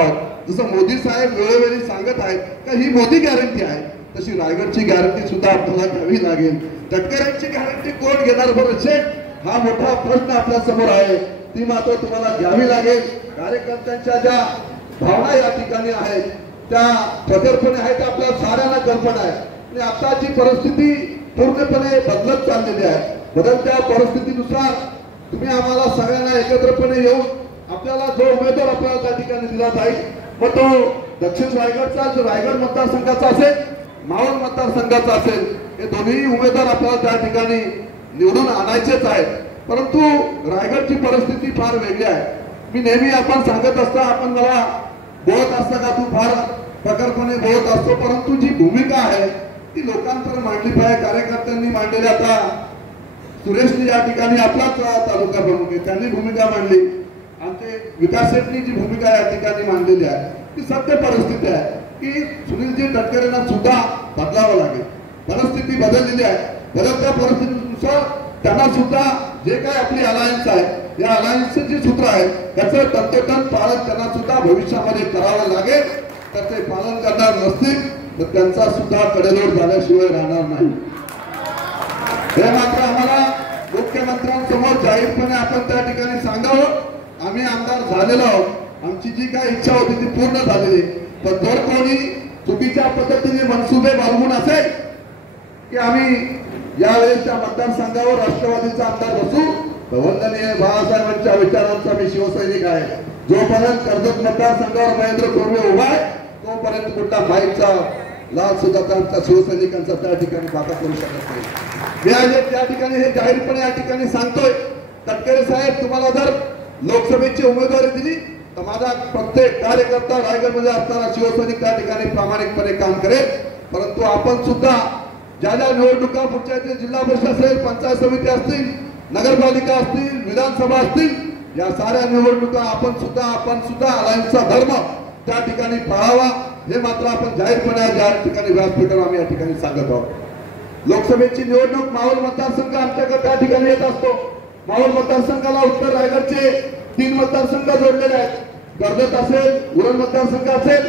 आहोत जसं मोदी साहेब वेळोवेळी सांगत आहेत का ही मोदी गॅरंटी आहे. तशी रायगडची गॅरंटी सुद्धा आपल्याला घ्यावी लागेल. तटकऱ्यांची गॅरंटी कोण घेणार बरं? शेठ हा मोठा प्रश्न आपल्यासमोर आहे. ती मात्र तुम्हाला घ्यावी लागेल. कार्यकर्त्यांच्या ज्या भावना या ठिकाणी आहेत त्या प्रखरपणे आहेत आपल्या साऱ्यांना कल्पना आहे. आणि आताची परिस्थिती पूर्णपणे बदलत चाललेली आहे. बदलत्या परिस्थितीनुसार तुम्ही आम्हाला सगळ्यांना एकत्रपणे येऊन आपल्याला जो उमेदवार आपल्याला त्या ठिकाणी दिला जाईल मग तो दक्षिण रायगडचा जो रायगड मतदारसंघाचा असेल मावळ मतदारसंघाचा असेल हे दोन्ही उमेदवार आपल्याला त्या ठिकाणी निवडून आणायचेच आहेत. परंतु रायगडची परिस्थिती फार वेगळी आहे. मी नेहमी आपण सांगत असता आपण मला बोलत असता का तू फार प्रकारपणे बोलत असतो परंतु जी भूमिका आहे ती लोकांपर्यंत मांडली पाहिजे. कार्यकर्त्यांनी मांडलेली आता सुरेशनी या ठिकाणी आपलाच तालुका प्रमुख आहे त्यांनी भूमिका मांडली. आणि विकास शेट्टी जी भूमिका या ठिकाणी मांडलेली आहे. ती सत्य परिस्थिती आहे की सुनीलजी तटकरेंना सुद्धा बदलावं लागेल. परिस्थिती बदललेली आहे. बदलत्या परिस्थितीनुसार त्यांना सुद्धा जे काय आपली अलायन्स आहे या अलायन्सचे सूत्र आहे त्याचं तंतोतंत पालन त्यांना सुद्धा भविष्यामध्ये करावं लागेल. तर ते पालन करणार नसतील तर त्यांचा सुद्धा कडेलोट झाल्याशिवाय राहणार नाही. हे मात्र आम्हाला मुख्यमंत्र्यांसमोर जाहीरपणे आपण त्या ठिकाणी आम्ही आमदार झालेलो आहोत. आमची जी काय इच्छा होती ती पूर्ण झालेली आहे. पण जर कोणी चुकीच्या पद्धतीने मनसुबे बाळगून असेल की आम्ही यावेळेसच्या मतदारसंघावर राष्ट्रवादीचा आमदार बसू तर वंदनीय बाळासाहेबांच्या विचारांचा मी शिवसैनिक आहे. जोपर्यंत कर्जत मतदारसंघावर महेंद्र कोरवे उभा आहे तोपर्यंत कुठला माईकचा लाल सुद्धा शिवसैनिकांचा त्या ठिकाणी बाधा करू शकत नाही. मी आज त्या ठिकाणी हे जाहीरपणे या ठिकाणी सांगतोय. तटकरे साहेब तुम्हाला जर लोकसभेची उमेदवारी दिली. तर माझा प्रत्येक कार्यकर्ता रायगडमध्ये असताना शिवसैनिक त्या ठिकाणी प्रामाणिकपणे काम करेल. परंतु आपण सुद्धा ज्या ज्या निवडणुका पुढच्या जिल्हा परिषद असेल पंचायत समिती असतील नगरपालिका असतील विधानसभा असतील या साऱ्या निवडणुका आपण सुद्धा आपण सुद्धा अलायन्सचा धर्म त्या ठिकाणी पाळावा. हे मात्र आपण जाहीरपणे ज्या ठिकाणी व्यासपीठावर आम्ही या ठिकाणी सांगत आहोत. लोकसभेची निवडणूक मावळ मतदारसंघ आमच्याकडे त्या ठिकाणी येत असतो. मावळ मतदारसंघाला उत्तर रायगडचे तीन मतदारसंघ जोडलेले आहेत. कर्जत असेल उरण मतदारसंघ असेल.